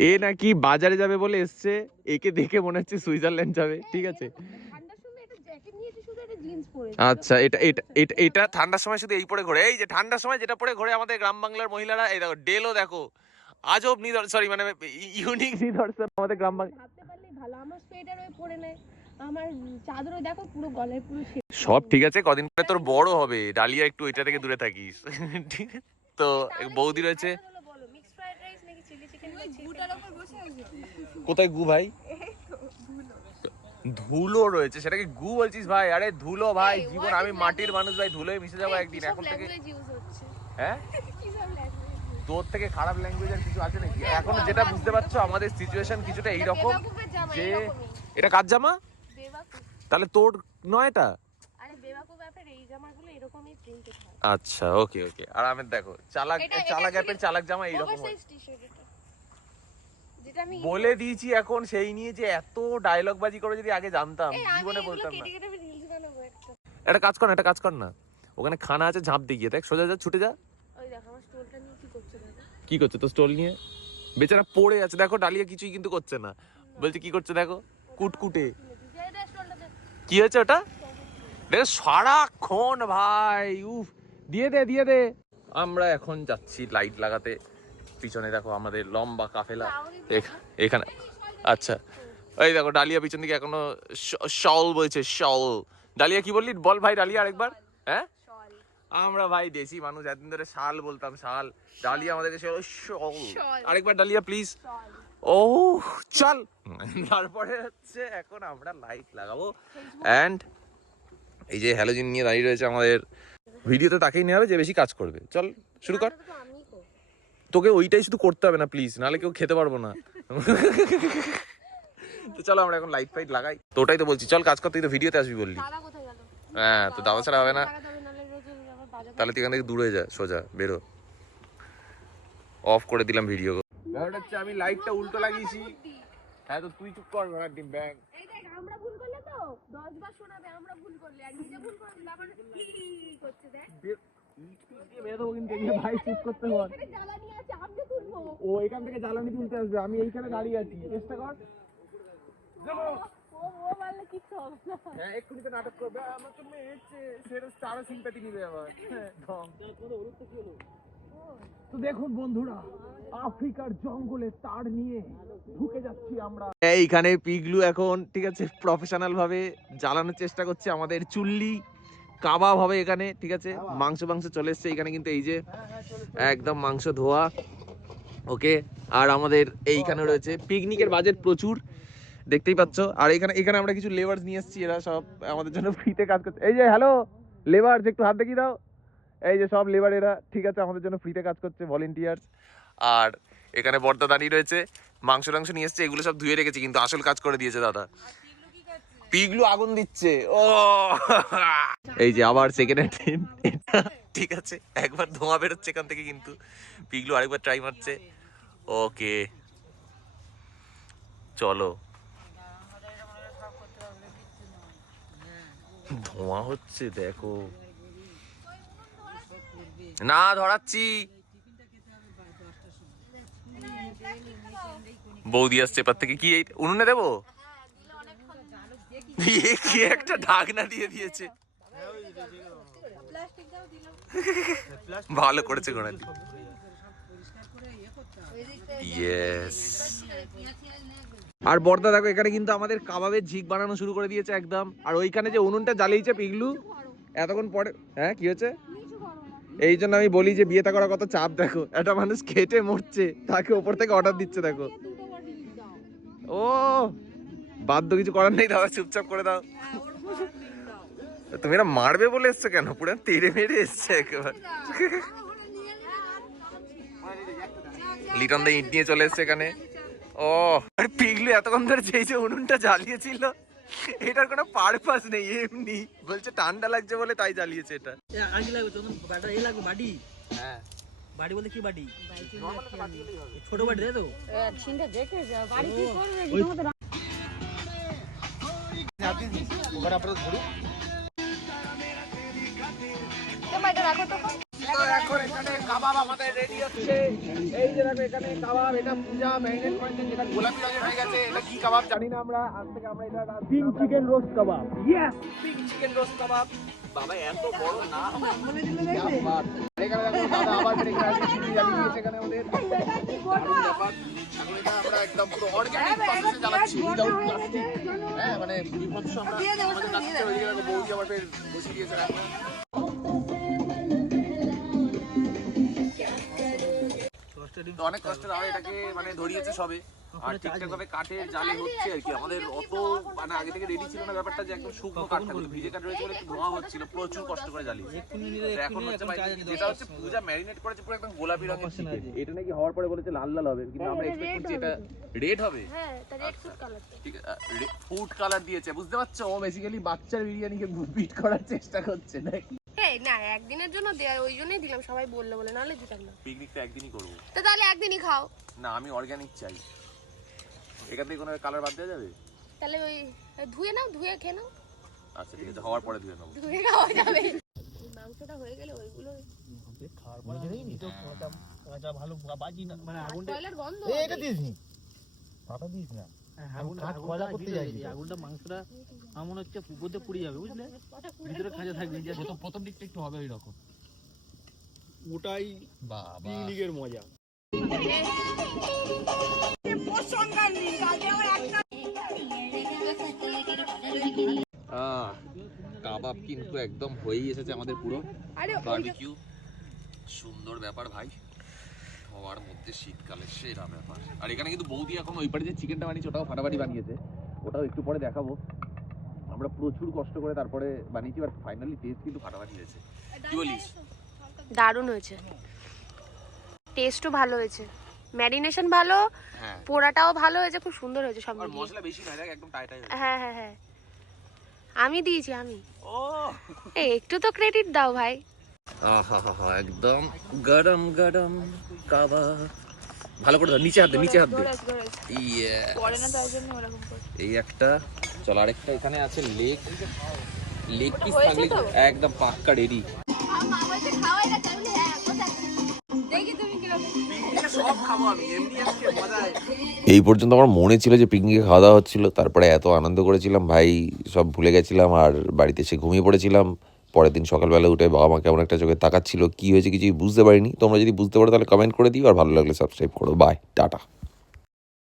এ নাকি বাজারে যাবে বলে এসছে। একে দেখে মনে হচ্ছে সুইজারল্যান্ড যাবে ঠিক আছে? একটা জিন্স পরে আচ্ছা এটা এটা এটা এটা ঠান্ডার সময় শুধু এই পরে ঘোরে। এই যে ঠান্ডার সময় যেটা পরে ঘোরে আমাদের গ্রাম বাংলার মহিলারা এই দেখো ডেলও দেখো। আজব নিদর্শন সরি মানে ইউনিক নিদর্শন আমাদের গ্রাম বাংলা ভালো আমার সোয়েটার ওই পরে নেয়। আমার চাদরও দেখো পুরো গলায় পুরো সব ঠিক আছে কদিন পরে তোর বড় হবে। ডালিয়া একটু ওইটা থেকে দূরে থাকিস। ঠিক আছে? তো বৌদি রয়েছে বলো মিক্স ফ্রাইড রাইস নাকি চিলি চিকেন বুটার উপর বসে আছে কোথায় গু ভাই? ধুলো রয়েছে সেটাকে গু বলছিস ভাই? আরে ধুলো ভাই জীবন আমি মাটির মানুষ ভাই ধুলোয় মিশে যাব একদিন এখন থেকে হ্যাঁ? তোর থেকে খারাপ ল্যাঙ্গুয়েজ আর কিছু আছে নাকি? এখন যেটা বুঝতে পারছ আমাদের সিচুয়েশন কিছুটা এইরকম যে এটা কার জামা? তাহলে তোর নয় এটা? আরে বেবাকুফ অ্যাপের এই জামাগুলো এরকমই প্রিন্টেড আচ্ছা ওকে ওকে আর আমি দেখো চালাক চালাক অ্যাপের চালাক জামা এইরকম হয় ওভারসাইজ টি-শার্ট এটা যেটা আমি বলে দিয়েছি এখন সেই নিয়ে যে এত ডায়লগ বাজি করে যদি আগে জানতাম জীবনে বলতাম না। একটা। কাজ কর না একটা কাজ কর না। ওখানে খানা আছে ঝাঁপ দিয়ে গিয়ে দেখ সোজা যা ছুটে যা। কি করছে তো স্টল নিয়ে? বেচারা পড়ে আছে দেখো ডালিয়া কিছুই কিন্তু করছে না। বলছে কি করছে দেখো? কুটকুটে। কি হয়েছে ওটা? দেখো সারাক্ষণ ভাই উফ দিয়ে দে দিয়ে দে। আমরা এখন যাচ্ছি লাইট লাগাতে। পিছনে দেখো আমাদের লম্বা কাফেলা। এখানে। আচ্ছা। এই দেখো ডালিয়া পিছন দিকে এখনও শল বলছে শল। ডালিয়া কি বললি? বল ভাই ডালিয়া আরেকবার। হ্যাঁ? আমরা ভাই দেশি মানুষ এতদিন ধরে শাল বলতাম শাল। ডালিয়া আমাদেরকে সে শল। আরেকবার ডালিয়া প্লিজ ও চল। তারপরে হচ্ছে এখন আমরা লাইট লাগাবো। অ্যান্ড এই যে হ্যালোজিন নিয়ে দাঁড়িয়ে রয়েছে আমাদের। ভিডিওতে তাকেই নেওয়া হবে যে বেশি কাজ করবে। চল শুরু করি। তোকে ওইটাই শুধু করতে হবে না প্লিজ নাহলে কেউ খেতে পারব না। তো চলো আমরা এখন লাইট ফাইট লাগাই। তো ওটাই তো বলছি চল কাজ কর তুই তো ভিডিওতে আসবি বললি। হ্যাঁ তো দাদা ছাড়া হবে না। তাহলে তুই এখান থেকে দূরে যা সোজা বেরো। অফ করে দিলাম ভিডিও ব্যাপারটা হচ্ছে আমি লাইটটা উল্টো লাগিয়েছি। হ্যাঁ তো তুই চুপ কর ডিম ব্যাং এই আমরা ভুল করলে তো দশ বার শোনাবে আমরা ভুল করলে। আর নিজে ভুল আবার কি করছে দেখ। ভাই চুপ করতে বল এখানে জ্বালানি আছে আমি তুলবো ও এখান থেকে জ্বালানি তুলতে আসবে আমি এইখানে দাঁড়িয়ে আছি চেষ্টা কর। ও ও মারলে কিচ্ছু হবে? না হ্যাঁ এক্ষুনি তো নাটক করবে। আমার তো সেটা আরও সিম্পাতি নিবে আবার। হ্যাঁ, তো দেখুন বন্ধুরা আফ্রিকার জঙ্গলে তার নিয়ে ঢুকে যাচ্ছি আমরা। এইখানে পিগলু এখন ঠিক আছে প্রফেশনাল ভাবে জ্বালানোর চেষ্টা করছে আমাদের চুল্লি কাবাব হবে এখানে ঠিক আছে। মাংস মাংস চলে এসছে এখানে কিন্তু এই যে একদম মাংস ধোয়া। ওকে? আর আমাদের এইখানে রয়েছে পিকনিকের বাজেট প্রচুর, দেখতেই পাচ্ছ। আর এখানে এখানে আমরা কিছু লেবার্স নিয়ে এসেছি, এরা সব আমাদের জন্য ফ্রিতে কাজ করছে। এই যে হ্যালো লেবার একটু হাত দেখিয়ে দাও। এই যে সব লেবার এরা, ঠিক আছে, আমাদের জন্য ফ্রিতে কাজ করছে ভলেন্টিয়ার্স আর এখানে বর্দা দাঁড়িয়ে রয়েছে, মাংস টাংস নিয়ে এসছে, এগুলো সব ধুয়ে রেখেছি, কিন্তু আসল কাজ করে দিয়েছে দাদা। পিগলু আগুন দিচ্ছে, ও! এই যে আবার সেকেন্ড এটা ঠিক আছে একবার ধোঁয়া বেরোচ্ছে এখান থেকে কিন্তু। পিগলু আরেকবার ট্রাই মারছে। ওকে চলো। ধোঁয়া হচ্ছে দেখো। না ধরাচ্ছি। বৌদি আসছে এবার থেকে। কি উনুনে দেবো? কি একটা ঢাকনা দিয়ে দিয়েছে। ভালো করেছে গোড়ালি ইয়েস আর বর্দা, দেখো, এখানে কিন্তু আমাদের কাবাবের ঝিক বানানো শুরু করে দিয়েছে একদম। আর ওইখানে যে উনুনটা জ্বালিয়েছে পিগলু, এতক্ষণ পরে হ্যাঁ কি হয়েছে? এই জন্য আমি বলি যে বিয়েটা করা কত চাপ, দেখো। একটা মানুষ খেটে মরছে, তাকে ওপর থেকে অর্ডার দিচ্ছে, দেখো। ও, বাধ্য কিছু করার নেই, দাদা, চুপচাপ করে দাও। তুমি এটা মারবে বলে এসছো কেন? পুরো তেড়ে মেরে এসছে একেবারে। লিটন দা ইট নিয়ে চলে এসছে এখানে। ও আরে পিগলু এতক্ষণ ধরে যেই যে উনুনটা জ্বালিয়েছিল এটার কোনো পারপাস নেই এমনি। বলছে ঠান্ডা লাগছে বলে তাই জ্বালিয়েছে এটা। কি লাগবে তখন বাটা এ লাগবে বাটি? হ্যাঁ। বাটি বলতে কি বাটি? ছোট তাই তো? যা এটা রাখো তো কাবাব এটা পূজা ম্যারিনেট করেছে যেটা গোলাপি এটা কি কাবাব জানি আমরা। আজ থেকে এত বড় এখানে দেখো একদম মানে অনেক কষ্টের আবার এটাকে মানে ধরিয়েছে সবে। আর ঠিকঠাক ভাবে কাঠে জালে হচ্ছে আর কি। আমাদের অত মানে আগে থেকে রেডি ছিল না ব্যাপারটা যে একদম শুকনো কাঠটা কিন্তু ভিজে কাঠ রয়েছে বলে একটু ধোঁয়া হচ্ছিল প্রচুর কষ্ট করে জ্বালিয়ে এখন হচ্ছে ভাই, যেটা হচ্ছে পূজা ম্যারিনেট করেছে পুরো একদম গোলাপি রঙের। এটা নাকি হওয়ার পরে বলেছে লাল লাল হবে কিন্তু আমরা এটা এক্সপেক্ট করছি এটা রেড হবে। হ্যাঁ কালার ঠিক ফুড কালার দিয়েছে। বুঝতে পারছ? ও বেসিক্যালি বাচ্চার বিরিয়ানিকে বিট করার চেষ্টা করছে নাকি? না একদিনের জন্য দেয়া ওই জন্যই দিলাম সবাই বললে বলে নাহলে দিতাম না। পিকনিকটা একদিনই করব। তো তাহলে একদিনই খাও। না আমি অর্গানিক চাই। এখান থেকে কোনো কালার বাদ দেওয়া যাবে? তাহলে ওই ধুয়ে নাও ধুয়ে খেয়ে নাও। আচ্ছা ঠিক আছে হওয়ার পরে ধুয়ে নেব। ধুয়ে খাওয়া যাবে। মাংসটা হয়ে গেলে ওইগুলো খাওয়ার পরে তো কাঁচা কাঁচা ভালো বাজি না মানে আগুনটা কয়লার গন্ধ এটা দিস নি। পাতা দিস না। আগুন কয়লা করতে যাই আগুনটা মাংসটা আমার মনে হচ্ছে উপরে পুড়ে যাবে বুঝলে? ভিতরে খাঁচা থাকবে প্রথম প্রথম দিকটা একটু হবে ওইরকম। ওটাই পিকনিকের মজা। কাবাব কিন্তু একদম হয়েই এসেছে আমাদের পুরো। আরে বারবিকিউ। সুন্দর ব্যাপার ভাই। হওয়ার মধ্যে শীতকালে সেরা ব্যাপার। আর এখানে কিন্তু বৌদি এখন ওই পারে যে চিকেনটা বানিয়েছে ওটাও ফাটাফাটি বানিয়েছে। ওটাও একটু পরে দেখাবো। আমরা প্রচুর কষ্ট করে তারপরে বানিয়েছি আর ফাইনালি টেস্ট কিন্তু ফাটাফাটি হয়েছে। কি বলিস দারুণ হয়েছে। টেস্টও ভালো হয়েছে। ম্যারিনেশন ভালো হ্যাঁ। পোড়াটাও ভালো হয়েছে খুব সুন্দর হয়েছে সব মিলিয়ে। মশলা বেশি নয় দেখ একদম টাইটাই হ্যাঁ হ্যাঁ হ্যাঁ। আমি দিয়েছি আমি। ও। এই একটু তো ক্রেডিট দাও ভাই। আহা একদম গরম গরম কাবা। ভালো করে নিচে হাত দে নিচে হাত দে। Yes. পরে না তার জন্য ওরকম করে এই একটা চল আরেকটা এখানে আছে লেক লেক পিস থাকলে একদম পাক্কা রেডি দেখি তুমি কীরকম। সব খাব আমি এমনি আজকে মজায় এই পর্যন্ত আমার মনে ছিল যে পিকনিকে খাওয়া দাওয়া হচ্ছিল তারপরে এত আনন্দ করেছিলাম ভাই সব ভুলে গেছিলাম আর বাড়িতে এসে ঘুমিয়ে পড়েছিলাম। পরের দিন সকালবেলা উঠে বাবা মা কেমন একটা চোখে তাকাচ্ছিল কী হয়েছে কিছুই বুঝতে পারিনি। তোমরা যদি বুঝতে পারো তাহলে কমেন্ট করে দিও আর ভালো লাগলে সাবস্ক্রাইব করো। Bye tata.